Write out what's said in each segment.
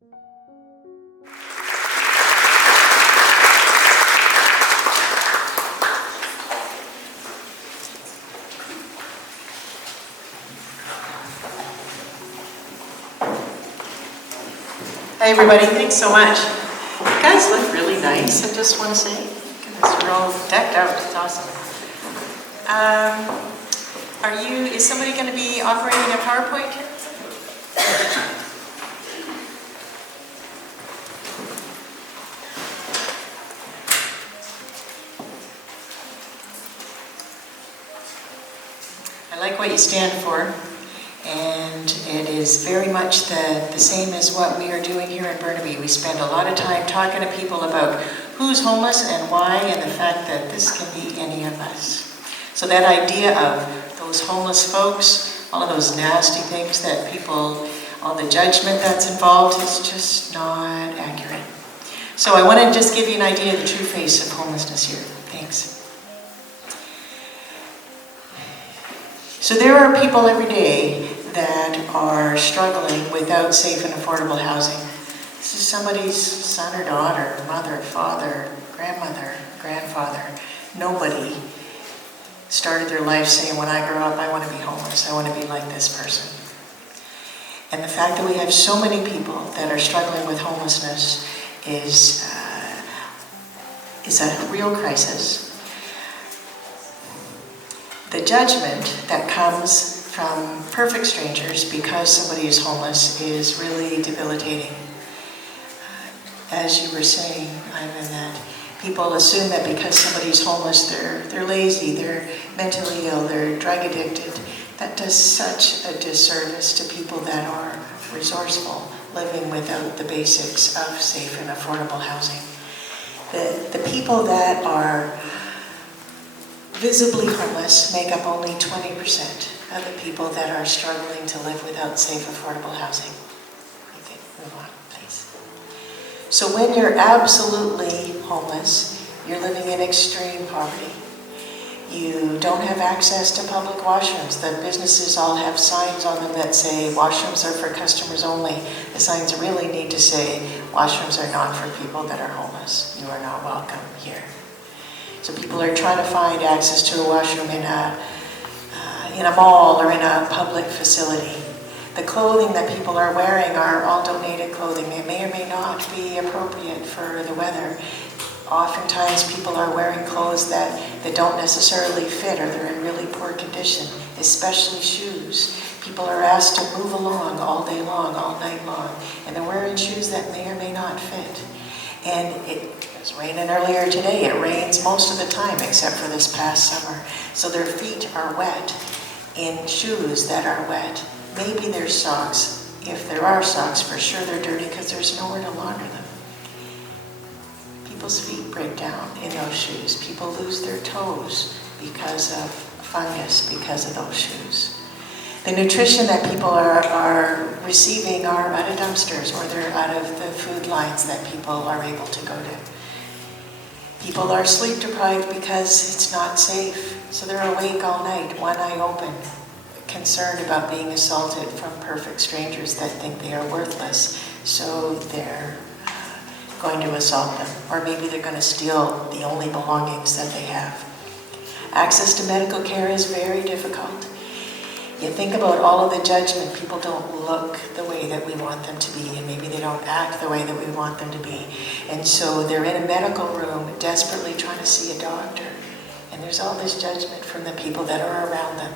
Hi everybody, thanks so much. You guys look really nice, I just want to say. Goodness, you're all decked out, it's awesome. Is somebody going to be operating a PowerPoint here? I like what you stand for. And it is very much the same as what we are doing here in Burnaby. We spend a lot of time talking to people about who's homeless and why, and the fact that this can be any of us. So that idea of those homeless folks, all of those nasty things that people, all the judgment that's involved is just not accurate. So I want to just give you an idea of the true face of homelessness here. Thanks. So there are people every day that are struggling without safe and affordable housing. This is somebody's son or daughter, mother, father, grandmother, grandfather. Nobody started their life saying, when I grow up, I want to be homeless. I want to be like this person. And the fact that we have so many people that are struggling with homelessness is a real crisis. The judgment that comes from perfect strangers because somebody is homeless is really debilitating. As you were saying, Ivan, that people assume that because somebody's homeless, they're lazy, they're mentally ill, they're drug addicted. That does such a disservice to people that are resourceful, living without the basics of safe and affordable housing. The people that are visibly homeless make up only 20% of the people that are struggling to live without safe, affordable housing. Okay, move on, please. So when you're absolutely homeless, you're living in extreme poverty. You don't have access to public washrooms. The businesses all have signs on them that say washrooms are for customers only. The signs really need to say washrooms are not for people that are homeless. You are not welcome here. So people are trying to find access to a washroom in a mall or in a public facility. The clothing that people are wearing are all donated clothing. They may or may not be appropriate for the weather. Oftentimes people are wearing clothes that don't necessarily fit, or they're in really poor condition, especially shoes. People are asked to move along all day long, all night long, and they're wearing shoes that may or may not fit. And it was raining earlier today. It rains most of the time except for this past summer. So their feet are wet in shoes that are wet. Maybe there's socks. If there are socks, for sure they're dirty because there's nowhere to launder them. People's feet break down in those shoes. People lose their toes because of fungus, because of those shoes. The nutrition that people are receiving are out of dumpsters, or they're out of the food lines that people are able to go to. People are sleep deprived because it's not safe. So they're awake all night, one eye open, concerned about being assaulted from perfect strangers that think they are worthless. So they're going to assault them, or maybe they're going to steal the only belongings that they have. Access to medical care is very difficult. You think about all of the judgment. People don't look the way that we want them to be, and maybe they don't act the way that we want them to be. And so they're in a medical room desperately trying to see a doctor. And there's all this judgment from the people that are around them.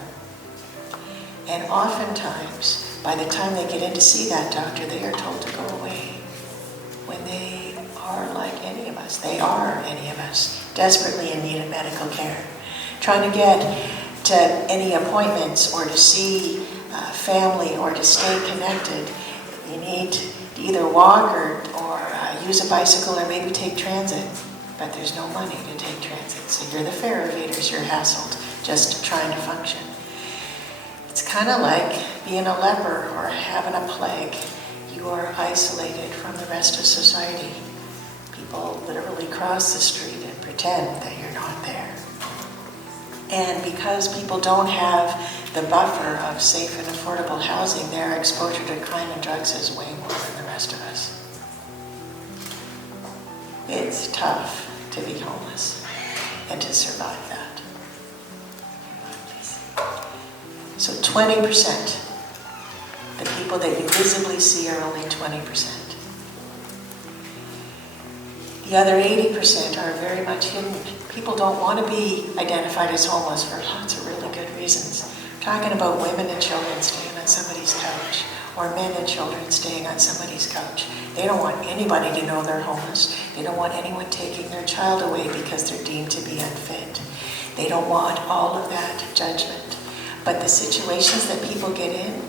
And oftentimes, by the time they get in to see that doctor, they are told to go away. When they are like any of us. They are any of us, desperately in need of medical care. Trying to get to any appointments or to see family or to stay connected, you need to either walk or use a bicycle or maybe take transit. But there's no money to take transit. So you're the fare evaders, you're hassled just trying to function. It's kind of like being a leper or having a plague. You are isolated from the rest of society. People literally cross the street and pretend that you're not there. And because people don't have the buffer of safe and affordable housing, their exposure to crime and drugs is way more than the rest of us. It's tough to be homeless and to survive that. So 20%, the people that you visibly see are only 20%. The other 80% are very much hidden. People don't want to be identified as homeless for lots of really good reasons. I'm talking about women and children staying on somebody's couch, or men and children staying on somebody's couch. They don't want anybody to know they're homeless. They don't want anyone taking their child away because they're deemed to be unfit. They don't want all of that judgment. But the situations that people get in,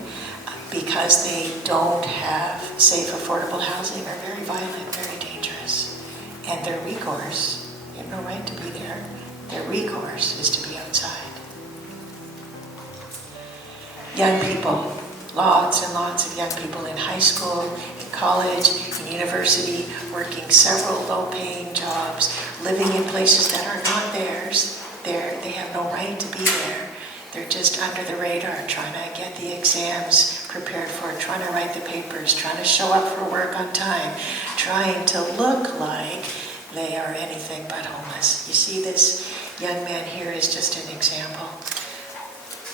because they don't have safe, affordable housing, are very violent, very dangerous. And their recourse, you have no right to be there, their recourse is to be outside. Young people, lots and lots of young people in high school, in college, in university, working several low-paying jobs, living in places that are not theirs. They have no right to be there. They're just under the radar, trying to get the exams prepared for it, trying to write the papers, trying to show up for work on time, trying to look like they are anything but homeless. You see, this young man here is just an example.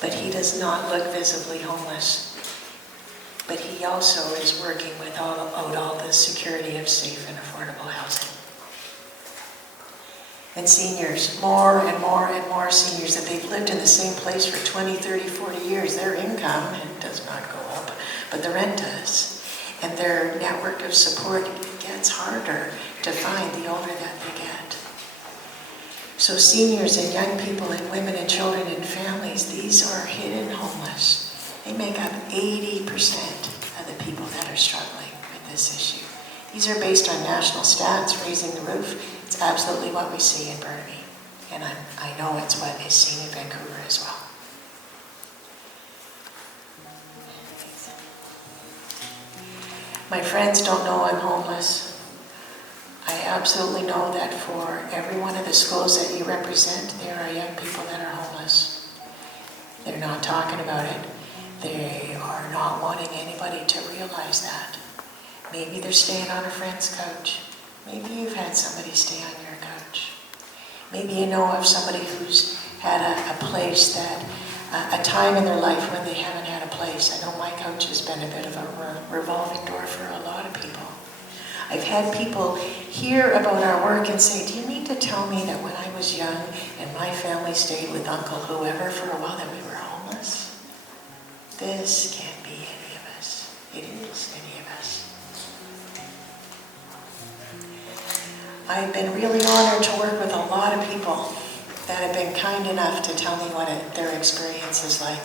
But he does not look visibly homeless. But he also is working without all the security of safe and affordable housing. And seniors, more and more and more seniors, that they've lived in the same place for 20, 30, 40 years. Their income does not go up, but the rent does. And their network of support gets harder to find the older that they get. So seniors and young people and women and children and families, these are hidden homeless. They make up 80% of the people that are struggling with this issue. These are based on national stats, raising the roof. It's absolutely what we see in Burnaby. And I know it's what is seen in Vancouver as well. My friends don't know I'm homeless. I absolutely know that for every one of the schools that you represent, there are young people that are homeless. They're not talking about it. They are not wanting anybody to realize that. Maybe they're staying on a friend's couch. Maybe you've had somebody stay on your couch. Maybe you know of somebody who's had a place that, a time in their life when they haven't had a place. I know my couch has been a bit of a revolving door for a lot of people. I've had people hear about our work and say, do you mean to tell me that when I was young and my family stayed with Uncle whoever for a while that we were homeless? This can't be any of us. It is any of us. I've been really honored to work with a lot of people that have been kind enough to tell me what their experience is like.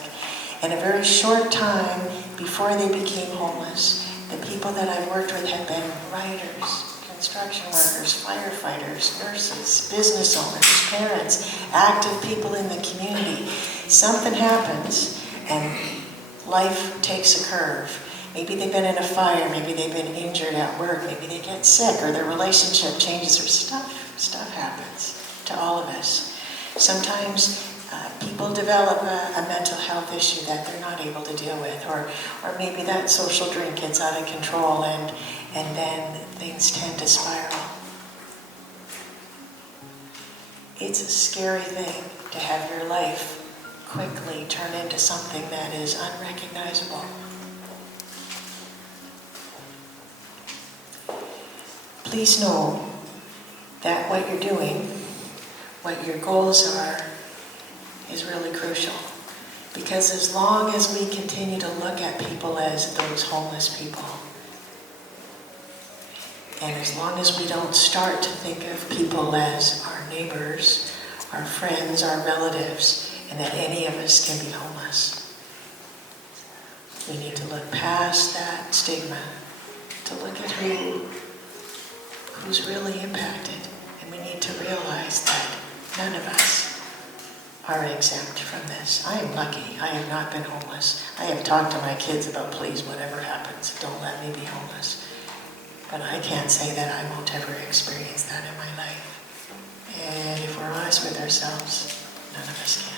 In a very short time before they became homeless, the people that I've worked with have been writers, construction workers, firefighters, nurses, business owners, parents, active people in the community. Something happens and life takes a curve. Maybe they've been in a fire, maybe they've been injured at work, maybe they get sick or their relationship changes, or stuff happens to all of us. Sometimes people develop a mental health issue that they're not able to deal with, or maybe that social drink gets out of control and then things tend to spiral. It's a scary thing to have your life quickly turn into something that is unrecognizable. Please know that what you're doing, what your goals are, is really crucial. Because as long as we continue to look at people as those homeless people, and as long as we don't start to think of people as our neighbors, our friends, our relatives, and that any of us can be homeless, we need to look past that stigma to look at who's really impacted. And we need to realize that none of us are exempt from this. I am lucky. I have not been homeless. I have talked to my kids about, please, whatever happens, don't let me be homeless. But I can't say that I won't ever experience that in my life. And if we're honest with ourselves, none of us can.